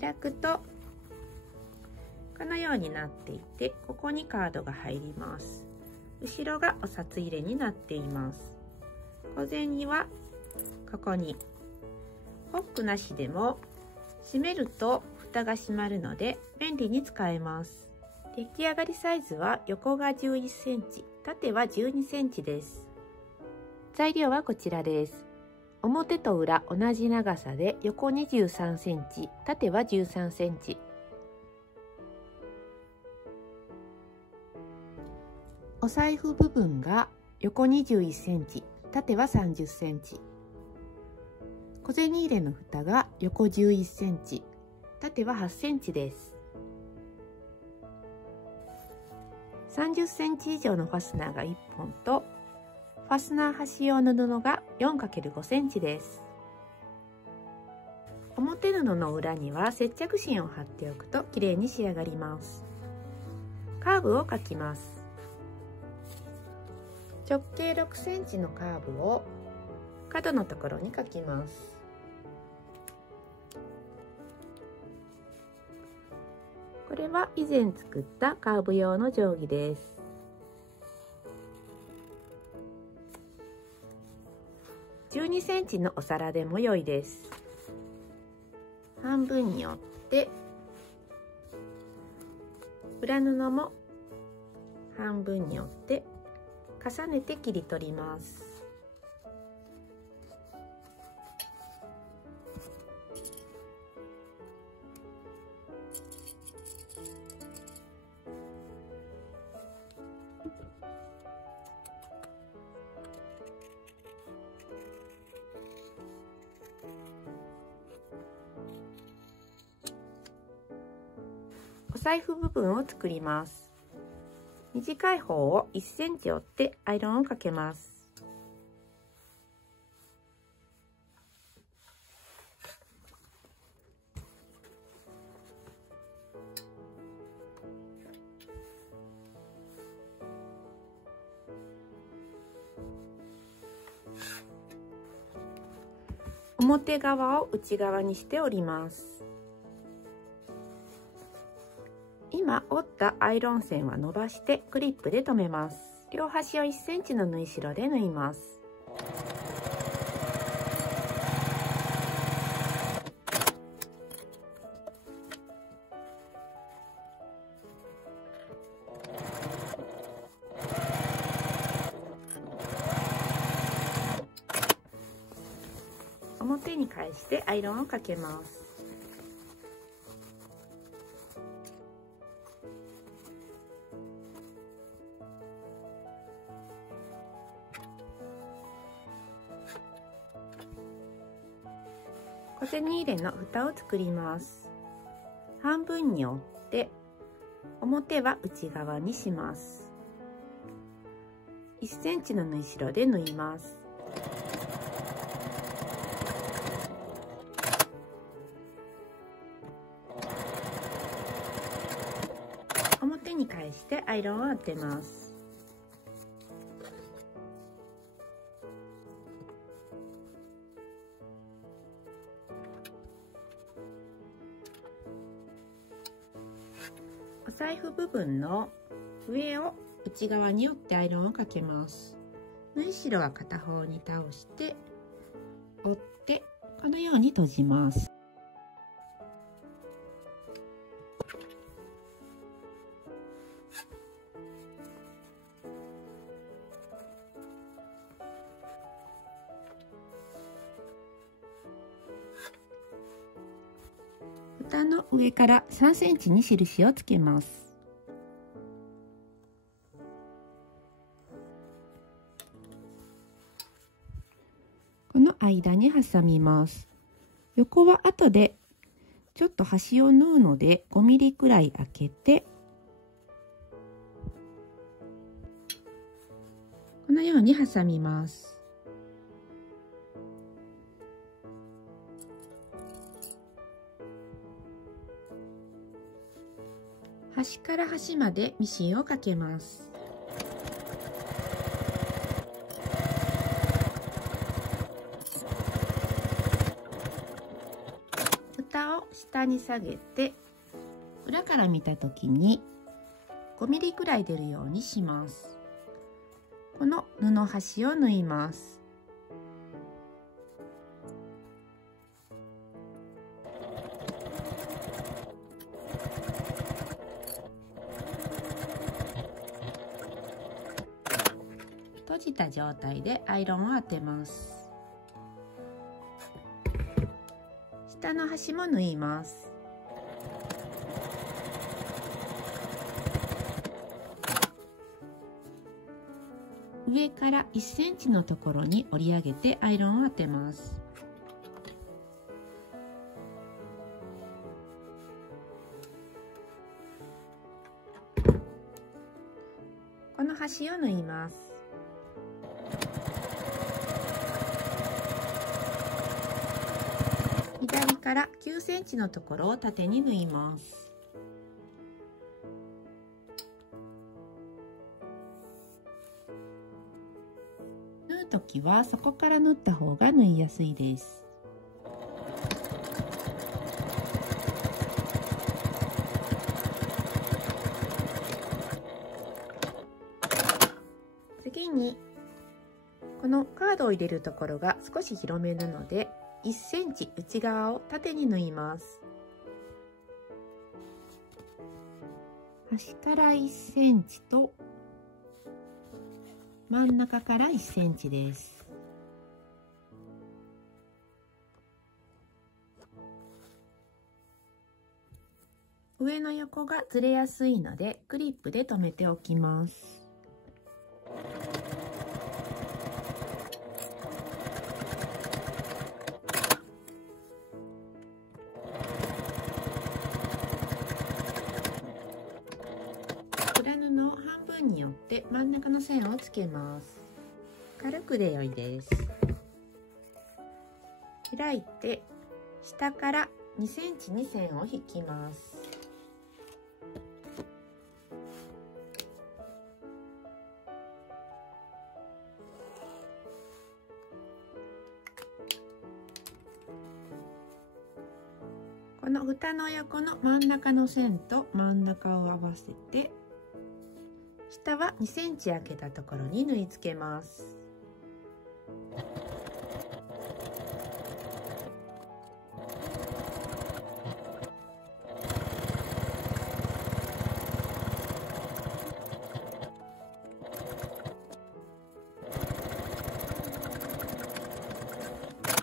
開くとこのようになっていて、ここにカードが入ります。後ろがお札入れになっています。小銭はここに。ホックなしでも閉めると蓋が閉まるので便利に使えます。出来上がりサイズは横が11センチ、縦は12センチです。材料はこちらです。表と裏同じ長さで横23センチ、縦は13センチ。お財布部分が横21センチ、縦は30センチ。小銭入れの蓋が横11センチ、縦は8センチです。30センチ以上のファスナーが1本と、ファスナー端用の布が 4×5 センチです。表布の裏には接着芯を貼っておくときれいに仕上がります。カーブを描きます。直径6センチのカーブを角のところに描きます。これは以前作ったカーブ用の定規です。12センチのお皿でも良いです。半分に折って裏布も半分に折って重ねて切り取ります。お財布部分を作ります。短い方を1センチ折ってアイロンをかけます。表側を内側にして折ります。今折ったアイロン線は伸ばしてクリップで留めます。両端を1センチの縫い代で縫います。表に返してアイロンをかけます。小銭入れの蓋を作ります。半分に折って表は内側にします。1センチの縫い代で縫います。表に返してアイロンを当てます。お財布部分の上を内側に折ってアイロンをかけます。縫い代は片方に倒して折ってこのように閉じます。蓋の上から3センチに印をつけます。この間に挟みます。横は後でちょっと端を縫うので5ミリくらい開けてこのように挟みます。端から端までミシンをかけます。蓋を下に下げて、裏から見た時に5ミリくらい出るようにします。この布端を縫います。閉じた状態でアイロンを当てます。下の端も縫います。上から1センチのところに折り上げてアイロンを当てます。この端を縫います。左から9センチのところを縦に縫います。縫うときはそこから縫った方が縫いやすいです。次にこのカードを入れるところが少し広めなので1センチ内側を縦に縫います。端から1センチと真ん中から1センチです。上の横がずれやすいのでクリップで留めておきます。裏布を半分に折って真ん中の線をつけます。軽くで良いです。開いて下から2センチに線を引きます。この蓋の横の真ん中の線と真ん中を合わせて下は2センチ開けたところに縫い付けます。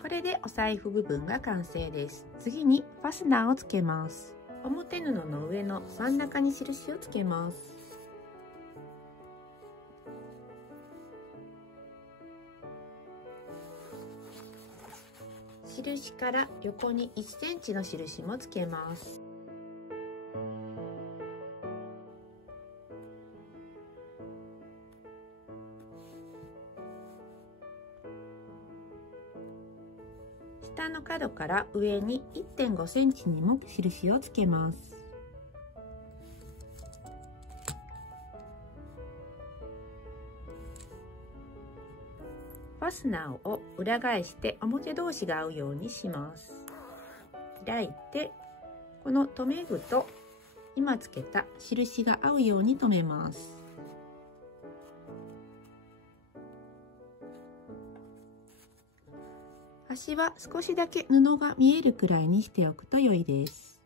これでお財布部分が完成です。次にファスナーをつけます。表布の上の真ん中に印をつけます。印から横に1センチの印もつけます。下の角から上に 1.5 センチにも印をつけます。ファスナーを裏返して表同士が合うようにします。開いてこの留め具と今つけた印が合うように留めます。端は少しだけ布が見えるくらいにしておくと良いです。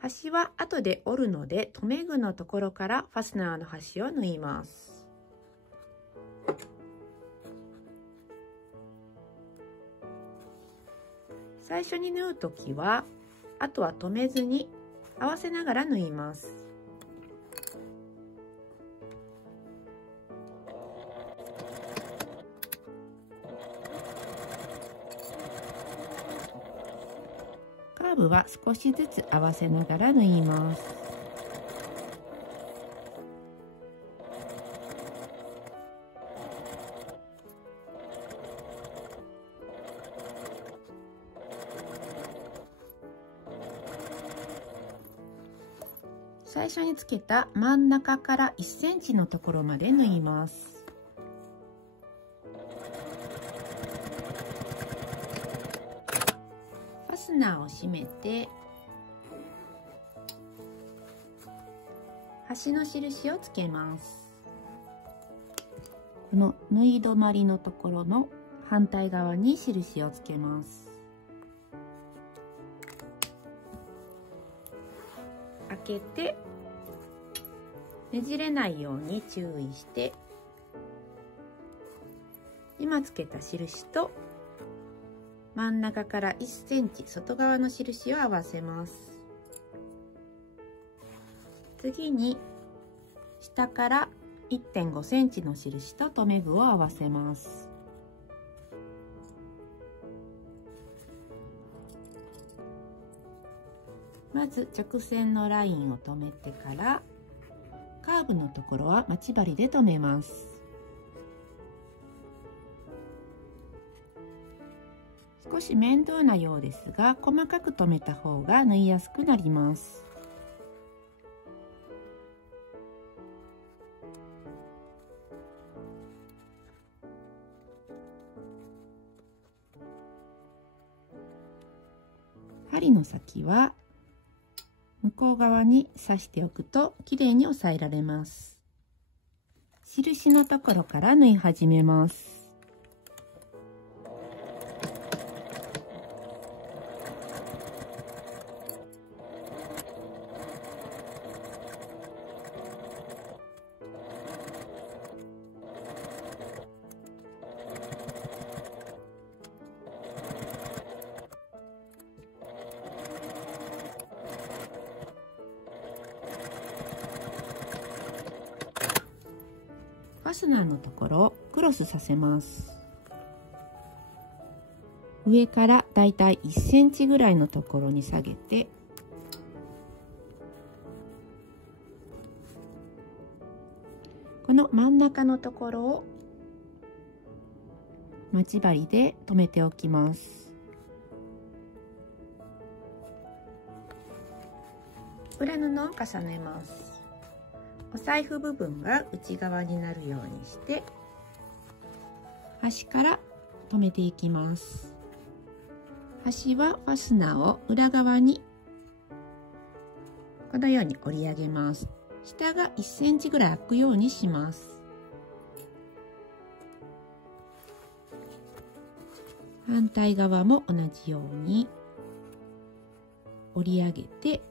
端は後で折るので留め具のところからファスナーの端を縫います。最初に縫うときはあとは留めずに合わせながら縫います。カーブは少しずつ合わせながら縫います。最初につけた真ん中から1センチのところまで縫います。スナーを閉めて端の印をつけます。この縫い止まりのところの反対側に印をつけます。開けてねじれないように注意して、今つけた印と真ん中から1センチ外側の印を合わせます。次に下から 1.5 センチの印と留め具を合わせます。まず直線のラインを留めてから、カーブのところは待ち針で留めます。少し面倒なようですが、細かく留めた方が縫いやすくなります。針の先は向こう側に刺しておくときれいに押さえられます。印のところから縫い始めます。ファスナーのところをクロスさせます。上からだいたい1センチぐらいのところに下げて、この真ん中のところを待ち針で留めておきます。裏布を重ねます。お財布部分が内側になるようにして端から留めていきます。端はファスナーを裏側にこのように折り上げます。下が1センチぐらい開くようにします。反対側も同じように折り上げて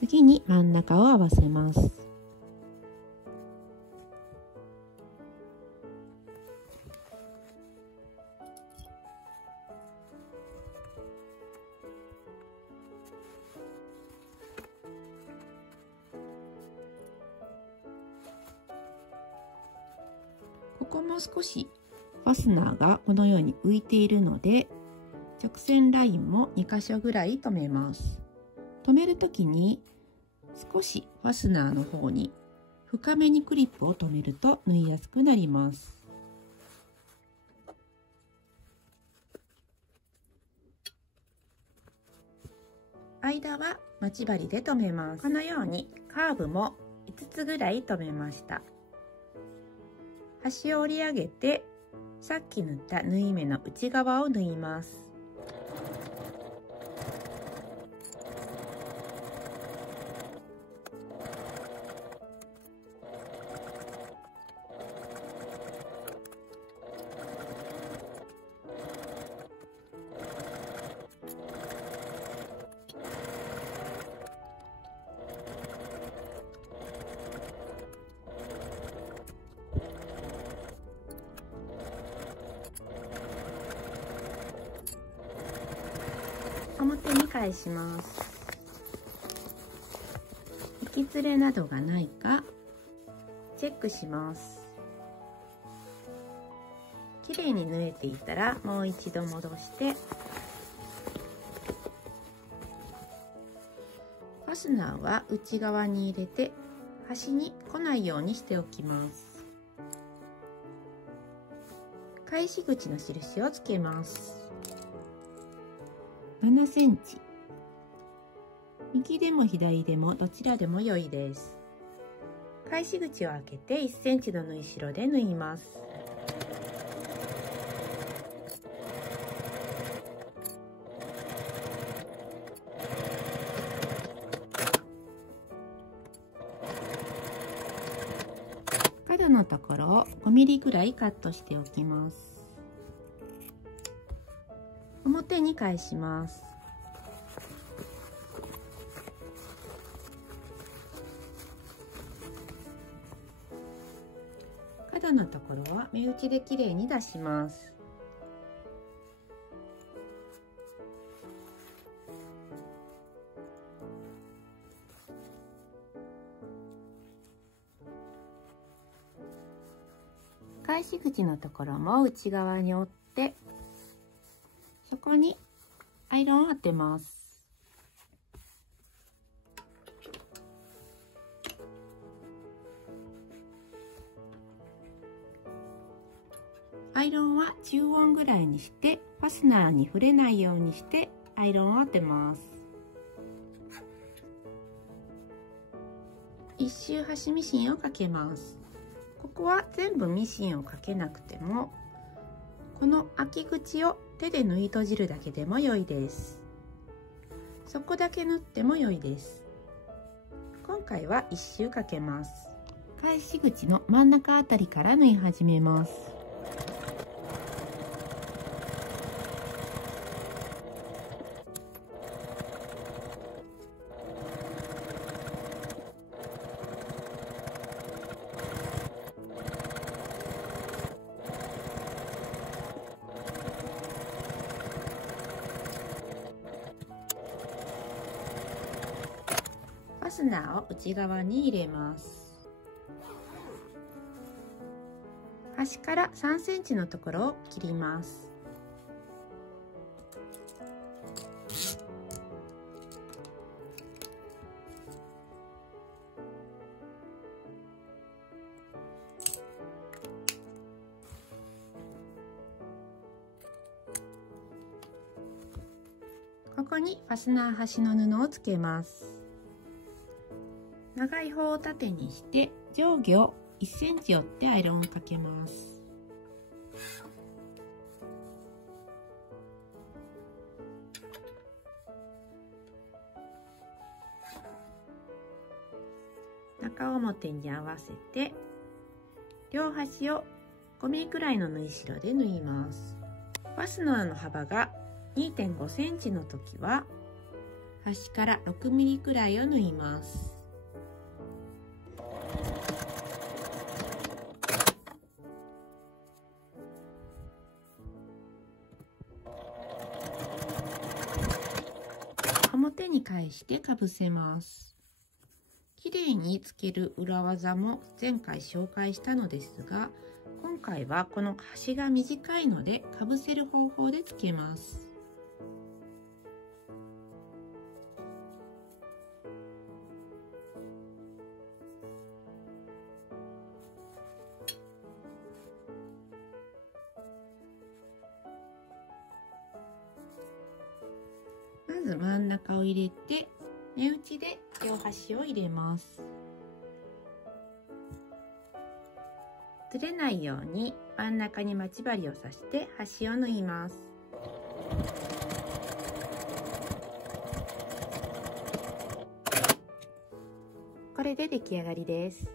次に真ん中を合わせます。ここも少しファスナーがこのように浮いているので、直線ラインも2箇所ぐらい留めます。留めるときに少しファスナーの方に深めにクリップを留めると縫いやすくなります。間は待ち針で留めます。このようにカーブも5つぐらい留めました。端を折り上げてさっき縫った縫い目の内側を縫います。表に返します。引き連れなどがないかチェックします。きれいに縫えていたらもう一度戻してファスナーは内側に入れて端に来ないようにしておきます。返し口の印をつけます。7センチ右でも左でもどちらでも良いです。返し口を開けて1センチの縫い代で縫います。角のところを5ミリぐらいカットしておきます。表に返します。角のところは目打ちできれいに出します。返し口のところも内側に折って、そこにアイロンを当てます。アイロンは中温ぐらいにして、ファスナーに触れないようにしてアイロンを当てます。一周端ミシンをかけます。ここは全部ミシンをかけなくても、この開き口を手で縫い閉じるだけでも良いです。そこだけ縫っても良いです。今回は一周かけます。返し口の真ん中あたりから縫い始めます。ファスナーを内側に入れます。端から3センチのところを切ります。ここにファスナー端の布をつけます。長い方を縦にして上下を1センチ折ってアイロンをかけます。中表に合わせて両端を5ミリくらいの縫い代で縫います。ファスナーの幅が 2.5 センチの時は端から6ミリくらいを縫います。表に返してかぶせます。きれいにつける裏技も前回紹介したのですが、今回はこの端が短いのでかぶせる方法でつけます。まず真ん中を入れて目打ちで両端を入れます。ずれないように真ん中に待ち針を刺して端を縫います。これで出来上がりです。